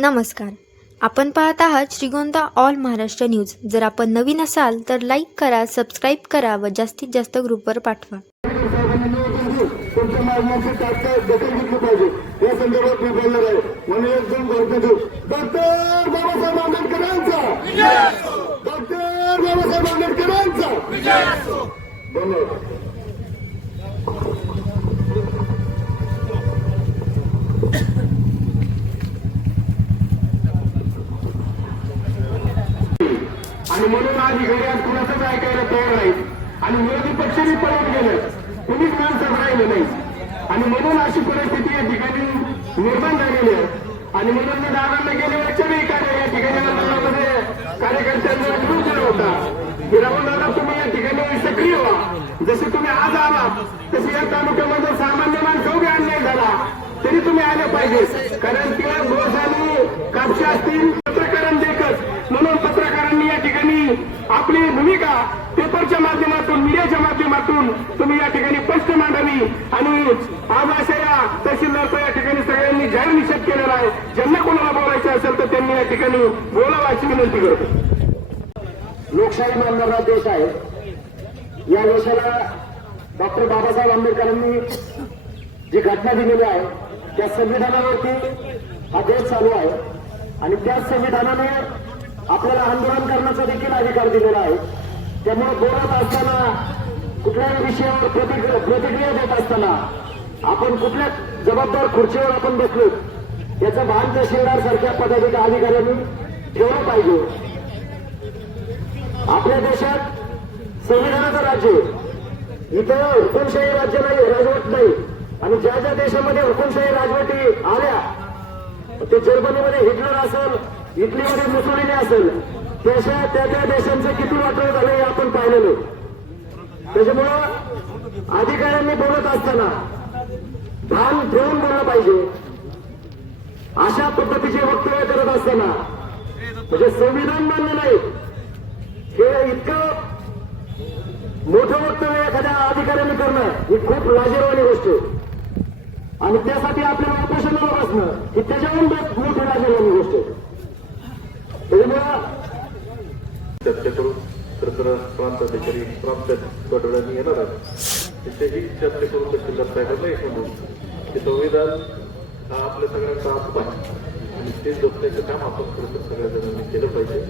नमस्कार. आपण पाहत आहात श्रीगोंदा ऑल महाराष्ट्र न्यूज. जर आपण नवीन असाल तर लाईक करा, सबस्क्राईब करा व जास्तीत जास्त ग्रुपवर पाठवा. तुमच्या मागण्याचे तात्काळ दखल घेतली पाहिजे या संदर्भात मी बोलणार आहे. म्हणून एकदम घोषणा देऊ. डॉक्टर बाबासाहेब आंबेडकरांचा, डॉक्टर बाबासाहेब आंबेडकरांचा धन्यवाद. आणि म्हणून आज घरी आज कुणाचंच ऐकायला तयार नाही आणि विरोधी पक्षही पळून गेले, कुणीच माणसात राहिले नाही आणि म्हणून अशी परिस्थिती या ठिकाणी निर्माण झालेली आहे. आणि म्हणून मी दादांना गेल्या वर्षी या ठिकाणी कार्यकर्त्यांना विरोध केला होता की राहुल दादा तुम्ही या ठिकाणी सक्रिय व्हा. जसे तुम्ही आज आला तसे या तालुक्यामध्ये सामान्य माणसं उभे अन्याय झाला तरी तुम्ही आले पाहिजे. कारण त्या घोष आणि कापशी असतील पत्रकारांना देखत म्हणून पत्रकारांनी या ठिकाणी आपली भूमिका पेपरच्या माध्यमातून मीडियाच्या माध्यमातून तुम्ही या ठिकाणी स्पष्ट मांडावी. आणि आज अशा या तहसीलदारचा या ठिकाणी सगळ्यांनी जाहीर निषेध केलेला आहे. ज्यांना कोणाला बोलायचं असेल तर त्यांनी या ठिकाणी बोलावं अशी विनंती करतो. लोकशाही मानणारा देश आहे. या देशाला डॉक्टर बाबासाहेब आंबेडकरांनी जी घटना दिलेली आहे त्या संविधानावरती हा देश चालू आहे आणि त्याच संविधानाने आपल्याला आंदोलन करण्याचा देखील अधिकार दिलेला आहे. त्यामुळे बोलत असताना कुठल्याही विषयावर प्रतिक्रिया देत असताना आपण कुठल्या जबाबदार खुर्चीवर आपण बसलो याचं भान तहसीलदार सारख्या अधिकाऱ्यांनी ठेवलं पाहिजे. आपल्या देशात संविधानाचं राज्य इथं हुकुमशाही राज्य नाही, राजवट नाही. आणि ज्या ज्या देशामध्ये हुकुमशाही राजवटी आल्या ते जर्मनीमध्ये हिटलर असेल, इटलीमध्ये मुसोलिनी असेल, त्या देशांचं किती वाटोळ झालं हे आपण पाहिलेलं. त्याच्यामुळं अधिकाऱ्यांनी बोलत असताना भान ठेवून बोललं पाहिजे. अशा पद्धतीचे वक्तव्य करत असताना म्हणजे संविधान मान्य नाही हे इतकं मोठं वक्तव्य एखाद्या अधिकाऱ्यांनी करणं ही खूप लाजिरवाणी गोष्ट आहे. आणि त्यासाठी आपल्याला उपोषणाला बसणं ही त्याच्याहून मोठी लाजिरवाणी गोष्ट आहे. त्याच्यामुळं चर्चा करून तर प्रांताधिकारी प्रांत गटवड्यांनी येणार आहे तिथेही चर्चा करून तहसीलदार साहेबांनाही सांगून की संविधान हा आपल्या सगळ्यांचा हक्क आहे आणि ते जपण्याचं काम आपण खरं तर सगळ्या जणांनी केलं पाहिजे.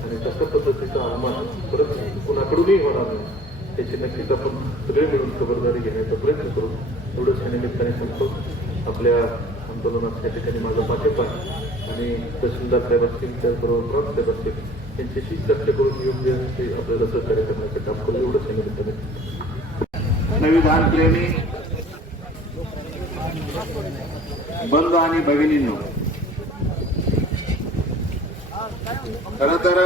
आणि तशा पद्धतीचा अवमान परत कुणाकडूनही होणार नाही त्याची नक्कीच आपण सगळे मिळून खबरदारी घेण्याचा प्रयत्न करू. एवढंच या निमित्ताने सांगतो. आपल्या आंदोलनात त्या ठिकाणी माझा पाठिंबा आणि तहसीलदार साहेब असतील त्याचबरोबर प्रांत साहेब असतील त्यांच्याशी चर्चा करून योग्य ते आपल्याला सहकार्य करण्याचं काम करू. एवढंच या निमित्ताने संविधान प्रेमी बंधू आणि भगिनींनो, खरं तर